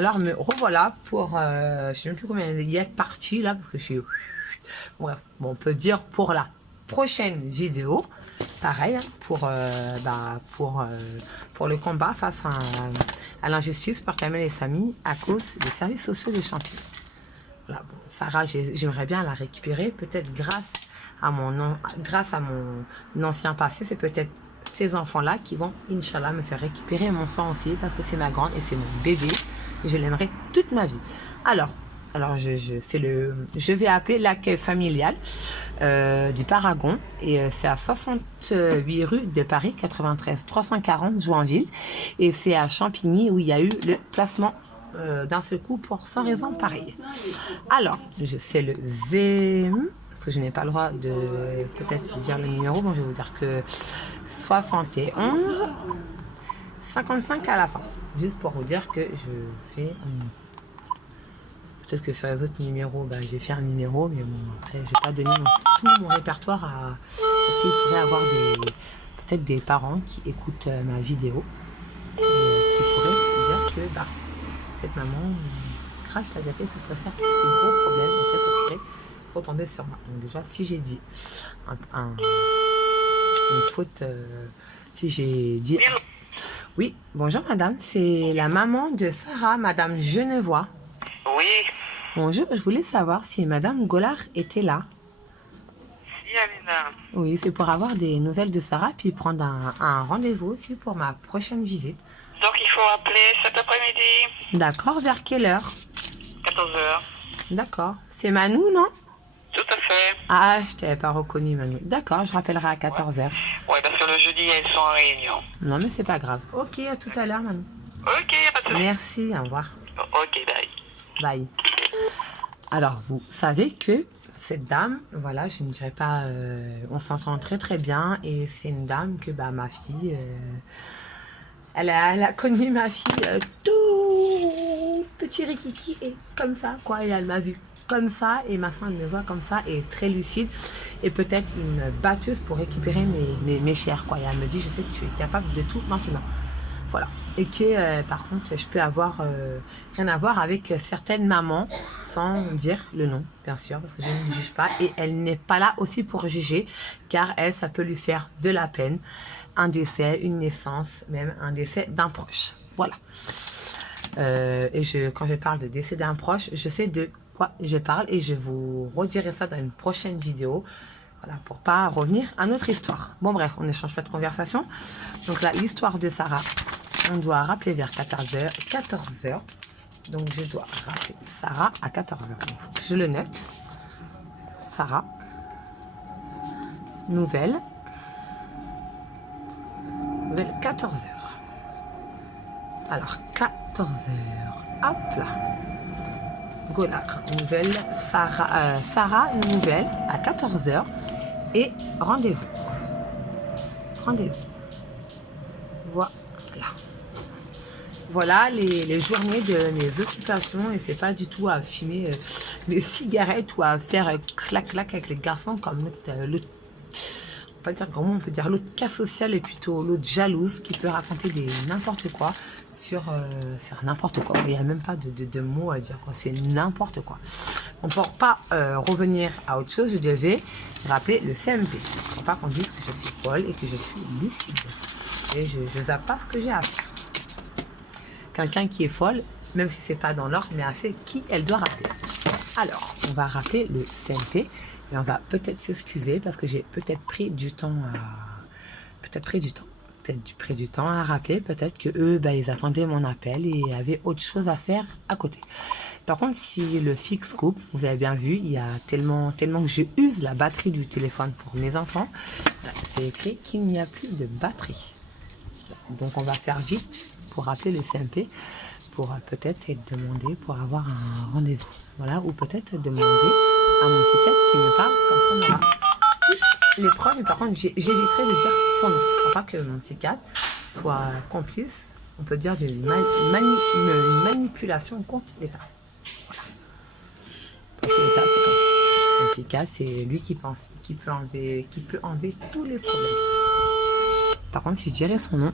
Alors me revoilà pour, je sais même plus combien il y a de parties là, parce que je suis... Bref, bon, on peut dire pour la prochaine vidéo, pareil, hein, pour le combat face à l'injustice par Kamel et Samy à cause des services sociaux de Champigny. Voilà, bon, Sarah, j'aimerais bien la récupérer, peut-être grâce à mon ancien passé, c'est peut-être ces enfants-là qui vont, Inch'Allah, me faire récupérer mon sang aussi, parce que c'est ma grande et c'est mon bébé, et je l'aimerai toute ma vie. Alors je vais appeler l'accueil familial du Paragon, et c'est à 68 rue de Paris, 93 340 Joinville, et c'est à Champigny où il y a eu le placement d'un seul coup pour sans raison pareille. Alors, c'est le ZM, parce que je n'ai pas le droit de peut-être dire le numéro, bon je vais vous dire que 71 55 à la fin, juste pour vous dire que je fais peut-être que sur les autres numéros, j'ai fait un numéro, mais bon, après, j'ai pas donné tout mon répertoire parce qu'il pourrait y avoir peut-être des parents qui écoutent ma vidéo et qui pourraient dire que cette maman crache la vérité, ça pourrait faire des gros problèmes et après ça pourrait retomber sur moi. Donc déjà, si j'ai dit une faute, si j'ai dit... Oui, bonjour madame, c'est la maman de Sarah, madame Genevois. Oui. Bonjour, je voulais savoir si madame Gollard était là. Si, Amina. Oui, c'est pour avoir des nouvelles de Sarah, puis prendre un rendez-vous aussi pour ma prochaine visite. Donc il faut appeler cet après-midi. D'accord, vers quelle heure? 14h. D'accord. C'est Manou, non? Tout à fait. Ah, je t'avais pas reconnu, Manou. D'accord, je rappellerai à 14h. Oui, parce que le jeudi, elles sont en réunion. Non, mais c'est pas grave. Ok, à tout à l'heure, Manou. Ok, y a pas de souci. Merci, au revoir. Ok, bye. Bye. Alors, vous savez que cette dame, voilà, je ne dirais pas, on s'entend très très bien, et c'est une dame que ma fille, elle a connu ma fille tout petit rikiki et comme ça, quoi, et elle m'a vu comme ça, et maintenant elle me voit comme ça, et très lucide, et peut-être une batteuse pour récupérer mes chairs, quoi, et elle me dit, je sais que tu es capable de tout maintenant. Voilà. Et que par contre, je peux avoir rien à voir avec certaines mamans, sans dire le nom, bien sûr, parce que je ne juge pas. Et elle n'est pas là aussi pour juger, car elle, ça peut lui faire de la peine. Un décès, une naissance, même un décès d'un proche. Voilà. Et quand je parle de décès d'un proche, je sais de quoi je parle, et je vous redirai ça dans une prochaine vidéo. Voilà, pour pas revenir à notre histoire. Bon bref, on n'échange pas de conversation. Donc là, l'histoire de Sarah, on doit rappeler vers 14h. Donc je dois rappeler Sarah à 14h. Il faut que je le note. Sarah. Nouvelle 14h. Alors, 14h. Hop là. Gollard. Nouvelle Sarah, nouvelle à 14h. Et rendez-vous. Voilà. Voilà les journées de mes occupations, et c'est pas du tout à fumer des cigarettes ou à faire clac-clac avec les garçons comme l'autre, on peut dire l'autre cas social, et plutôt l'autre jalouse qui peut raconter n'importe quoi sur n'importe quoi. Il n'y a même pas de mots à dire, quoi. C'est n'importe quoi. On ne peut pas revenir à autre chose. Je devais rappeler le CMP. Il ne faut pas qu'on dise que je suis folle et que je suis lucide. Et je zappe pas ce que j'ai à faire. Quelqu'un qui est folle, même si c'est pas dans l'ordre, mais assez qui elle doit rappeler. Alors, on va rappeler le CMP, et on va peut-être s'excuser parce que j'ai peut-être pris du temps à rappeler. Peut-être que eux, ils attendaient mon appel et avaient autre chose à faire à côté. Par contre, si le fixe coupe, vous avez bien vu, il y a tellement que je use la batterie du téléphone pour mes enfants, c'est écrit qu'il n'y a plus de batterie. Donc on va faire vite pour rappeler le CMP, pour peut-être être demandé pour avoir un rendez-vous. Voilà, ou peut-être demander à mon psychiatre qui me parle, comme ça on aura toutes les preuves. Et par contre, j'éviterai de dire son nom, pour pas que mon psychiatre soit complice, on peut dire, d'une manipulation contre l'État. Voilà. Parce que l'État, c'est comme ça. Le psychiatre, c'est lui qui peut enlever tous les problèmes. Par contre, si je dirais son nom,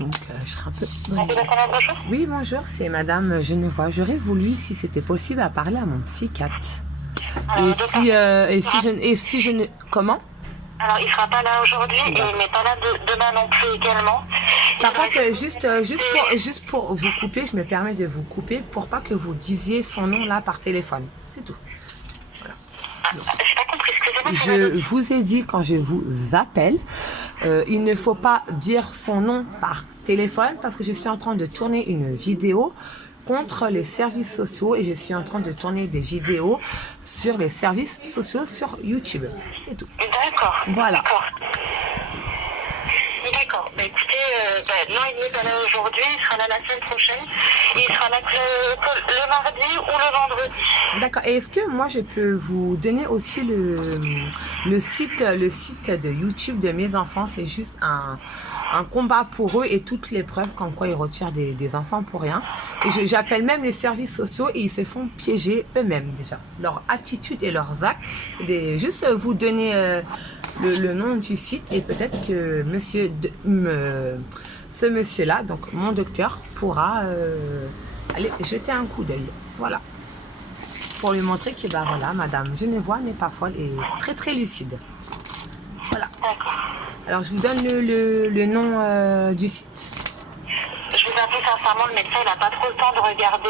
Donc, je serai un peu... Bonjour. Oui, bonjour, c'est Madame Genevois. J'aurais voulu, si c'était possible, à parler à mon psychiatre. Et si je ne... Comment? Alors, il sera pas là aujourd'hui et il n'est pas là demain non plus également. Par contre, juste pour vous couper, je me permets de vous couper pour pas que vous disiez son nom là par téléphone. C'est tout. J'ai pas compris, excusez-moi. Je vous ai dit quand je vous appelle, il ne faut pas dire son nom par téléphone parce que je suis en train de tourner une vidéo contre les services sociaux et je suis en train de tourner des vidéos sur les services sociaux sur YouTube. C'est tout. D'accord. Voilà. D'accord. D'accord. Bah, écoutez, non, il n'est pas là aujourd'hui, il sera là la semaine prochaine. Et il sera là que le mardi ou le vendredi. D'accord. Et est-ce que moi je peux vous donner aussi le site de YouTube de mes enfants? C'est juste un combat pour eux et toutes les preuves comme quoi ils retirent des enfants pour rien. Et j'appelle même les services sociaux et ils se font piéger eux-mêmes déjà. Leur attitude et leurs actes. Juste vous donner le nom du site et peut-être que ce monsieur-là, donc mon docteur, pourra aller jeter un coup d'œil. Voilà. Pour lui montrer que bah voilà, Madame Genevois n'est pas folle et très très lucide. Voilà. Alors je vous donne le nom du site. Je vous avoue sincèrement, le médecin n'a pas trop le temps de regarder.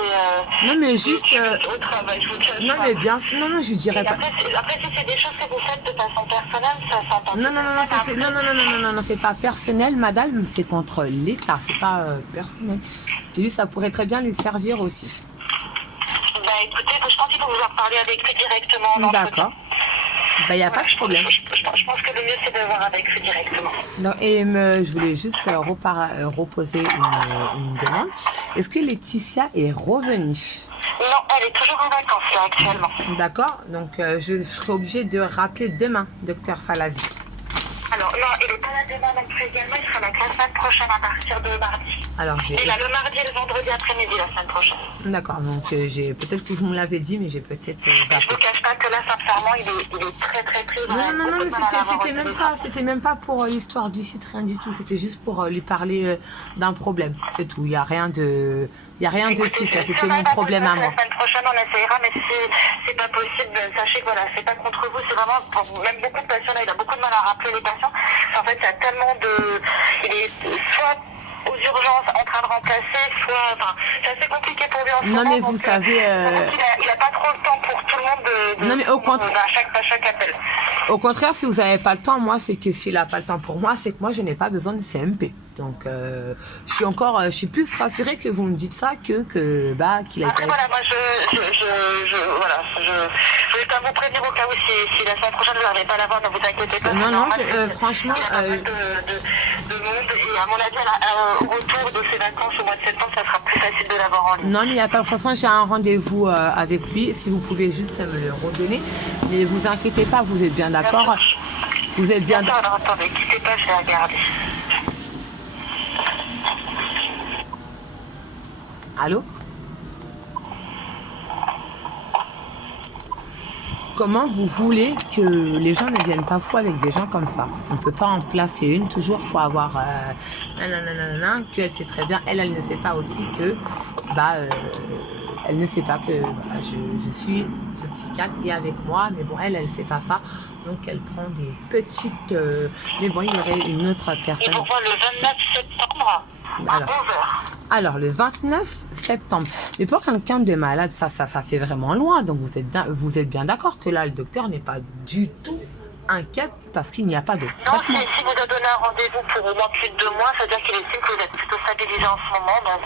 Non mais juste. Au travail, je vous cache Non pas. mais bien sûr, non je dirais pas. Après, si c'est des choses que vous faites de façon personnelle, ça s'entend. Non, c'est pas personnel, madame, c'est contre l'État, c'est pas personnel. Puis lui, ça pourrait très bien lui servir aussi. Bah écoutez, je pense qu'il faut vous en parler avec lui directement. en entretien. D'accord. Bah, il n'y a pas de problème. Je pense que le mieux, c'est de voir avec lui directement. Non, et je voulais juste reposer une demande. Est-ce que Laetitia est revenue? Non, elle est toujours en vacances, là, actuellement. D'accord. Donc, je serai obligée de rappeler demain, docteur Falazi. Alors, non, il n'est pas là demain non plus également. Il sera là que la semaine prochaine à partir de mardi. Alors, Il est là le mardi et le vendredi après-midi la semaine prochaine. D'accord. Donc, peut-être que vous me l'avez dit, mais j'ai peut-être Je zappé. ne vous cache pas que là, sincèrement, il est très très pris. Non, c'était même pas pour l'histoire du site, rien du tout. C'était juste pour lui parler d'un problème. C'est tout. Il y a rien de site là. C'était mon problème à moi. La semaine prochaine, on essayera, mais si c'est pas possible, sachez que voilà, c'est pas contre vous, c'est vraiment pour même beaucoup de patients là, il a beaucoup de mal à rappeler les patients. En fait, il y a tellement il est soit aux urgences en train de remplacer, soit, enfin, c'est assez compliqué pour lui en ce moment. Non mais vous savez. Il a pas trop le temps pour tout le monde Non mais au contraire. à chaque appel. Au contraire, si vous n'avez pas le temps, moi, c'est que s'il n'a pas le temps pour moi, c'est que moi, je n'ai pas besoin de CMP. Donc, je suis plus rassurée que vous me dites ça qu'il a Après, été... voilà, moi, je voulais pas vous prévenir au cas où si la semaine prochaine vous n'arrivez pas à l'avoir, ne vous inquiétez pas. Non, franchement... Il y a pas mal de monde et à mon avis, au retour de ses vacances au mois de septembre, ça sera plus facile de l'avoir en ligne. Non, mais il n'y a pas... De toute façon, j'ai un rendez-vous avec lui. Si vous pouvez juste me le redonner. Mais vous inquiétez pas, vous êtes bien d'accord. Vous êtes bien d'accord. Alors, attendez, quittez pas, je vais regarder. Allô? Comment vous voulez que les gens ne viennent pas fous avec des gens comme ça? On ne peut pas en placer une. Toujours, il faut avoir... qu'elle sait très bien. Elle ne sait pas aussi que... elle ne sait pas que voilà, je suis le psychiatre et avec moi. Mais bon, elle ne sait pas ça. Donc, elle prend des petites... mais bon, il y aurait une autre personne. Et on voit le 29 septembre à 11h. Alors, le 29 septembre. Mais pour quelqu'un de malade, ça fait vraiment loin. Donc, vous êtes bien d'accord que là, le docteur n'est pas du tout inquiet parce qu'il n'y a pas de traitement. Non, si vous a donné un rendez-vous pour au moins plus de 2 mois, ça veut dire qu'il estime que vous êtes plutôt stabilisé en ce moment. Donc,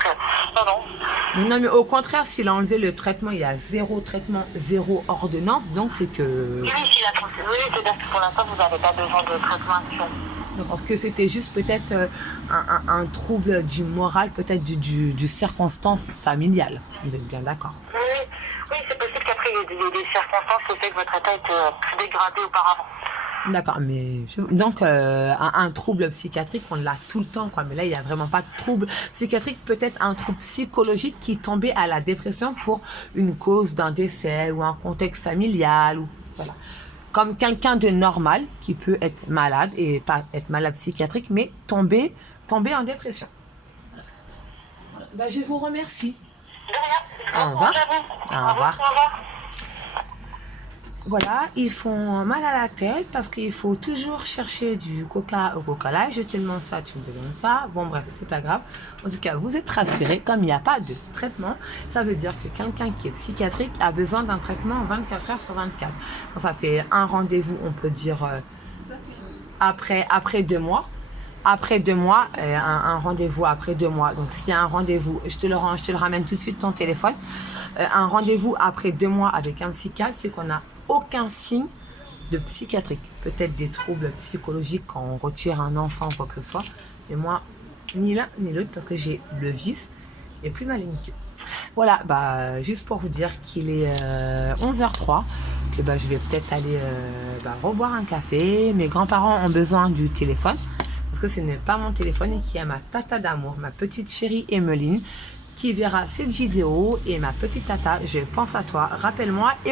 non. Non, mais au contraire, s'il a enlevé le traitement, il y a 0 traitement, 0 ordonnance. Donc, c'est que... Oui, c'est-à-dire que pour l'instant, vous n'avez pas besoin de traitement actuel. Parce que c'était juste peut-être un trouble du moral, peut-être du circonstance familiale. Vous êtes bien d'accord? Oui, c'est possible qu'après, il y ait des circonstances qui fait que votre état était plus dégradé auparavant. D'accord, mais donc un trouble psychiatrique, on l'a tout le temps, quoi. Mais là, il n'y a vraiment pas de trouble psychiatrique, peut-être un trouble psychologique qui tombait à la dépression pour une cause d'un décès ou un contexte familial, ou voilà. Comme quelqu'un de normal qui peut être malade et pas être malade psychiatrique, mais tomber en dépression. Bah, je vous remercie. De rien. Au Bon revoir. courage à vous. Au revoir. Au revoir. Voilà, ils font mal à la tête parce qu'il faut toujours chercher du coca au coca-là. Je te demande ça, tu me demandes ça. Bon, bref, c'est pas grave. En tout cas, vous êtes rassurés. Comme il n'y a pas de traitement, ça veut dire que quelqu'un qui est psychiatrique a besoin d'un traitement 24 heures sur 24. Bon, ça fait un rendez-vous, on peut dire, après 2 mois. Après 2 mois, un rendez-vous après 2 mois. Donc, s'il y a un rendez-vous, je te le ramène tout de suite ton téléphone. Un rendez-vous après 2 mois avec un psychiatre, c'est qu'on n'a aucun signe de psychiatrique. Peut-être des troubles psychologiques quand on retire un enfant ou quoi que ce soit. Mais moi, ni l'un ni l'autre, parce que j'ai le vice et plus maligne que. Voilà, bah, juste pour vous dire qu'il est 11h03, que bah, je vais peut-être aller reboire un café. Mes grands-parents ont besoin du téléphone, parce que ce n'est pas mon téléphone et qu'il y a ma tata d'amour, ma petite chérie Emeline, qui verra cette vidéo. Et ma petite tata, je pense à toi, rappelle-moi. Et